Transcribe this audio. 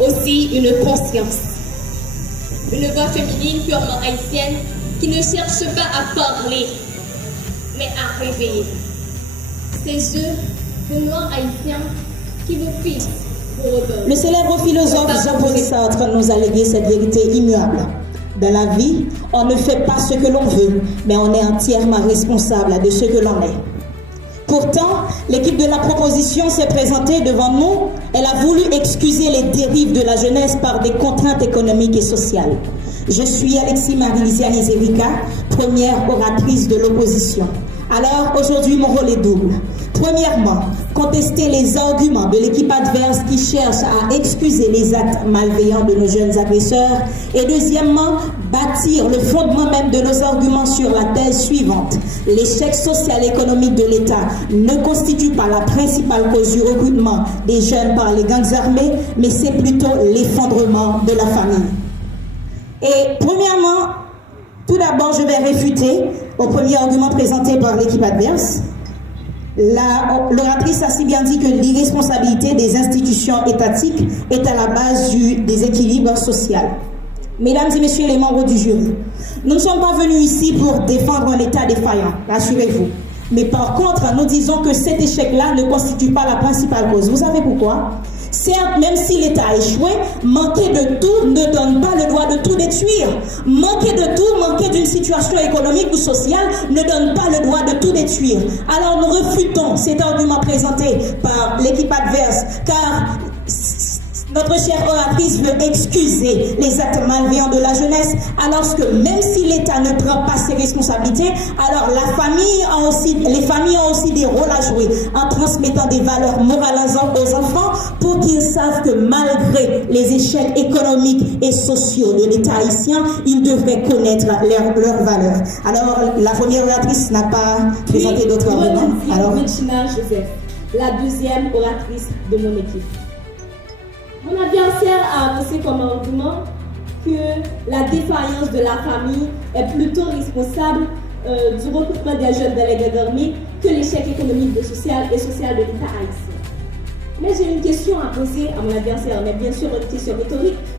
aussi une conscience. Une voix féminine purement haïtienne qui ne cherche pas à parler, mais à réveiller. Ces yeux de noirs haïtiens qui vous fixent pour eux. Le célèbre philosophe Jean-Paul Sartre nous a légué cette vérité immuable. Dans la vie, on ne fait pas ce que l'on veut, mais on est entièrement responsable de ce que l'on est. Pourtant, l'équipe de la proposition s'est présentée devant nous. Elle a voulu excuser les dérives de la jeunesse par des contraintes économiques et sociales. Je suis Alexis Marie-Lisiane Ezerika, première oratrice de l'opposition. Alors, aujourd'hui, mon rôle est double. Premièrement, contester les arguments de l'équipe adverse qui cherche à excuser les actes malveillants de nos jeunes agresseurs. Et deuxièmement, bâtir le fondement même de nos arguments sur la thèse suivante. L'échec social et économique de l'État ne constitue pas la principale cause du recrutement des jeunes par les gangs armés, mais c'est plutôt l'effondrement de la famille. Et premièrement, tout d'abord, je vais réfuter au premier argument présenté par l'équipe adverse. L'oratrice a si bien dit que l'irresponsabilité des institutions étatiques est à la base du déséquilibre social. Mesdames et messieurs les membres du jury, nous ne sommes pas venus ici pour défendre un État défaillant, rassurez-vous. Mais par contre, nous disons que cet échec-là ne constitue pas la principale cause. Vous savez pourquoi? Certes, même si l'État a échoué, manquer de tout ne donne pas le droit de tout détruire. Manquer de tout, manquer d'une situation économique ou sociale ne donne pas le droit de tout détruire. Alors nous refutons cet argument présenté par l'équipe adverse, car notre chère oratrice veut excuser les actes malveillants de la jeunesse, alors que même si l'État ne prend pas ses responsabilités, alors les familles ont aussi des rôles à jouer en transmettant des valeurs morales aux enfants pour qu'ils savent que malgré les échecs économiques et sociaux de l'État haïtien, ils devraient connaître leurs valeurs. Alors, la première oratrice n'a pas présenté d'autres arguments. Alors, Joseph, la deuxième oratrice de mon équipe. Mon adversaire a avancé comme argument que la défaillance de la famille est plutôt responsable du recrutement des jeunes dans les gangs armés que l'échec économique et social de l'État haïtien. Mais j'ai une question à poser à mon adversaire, mais bien sûr une question rhétorique.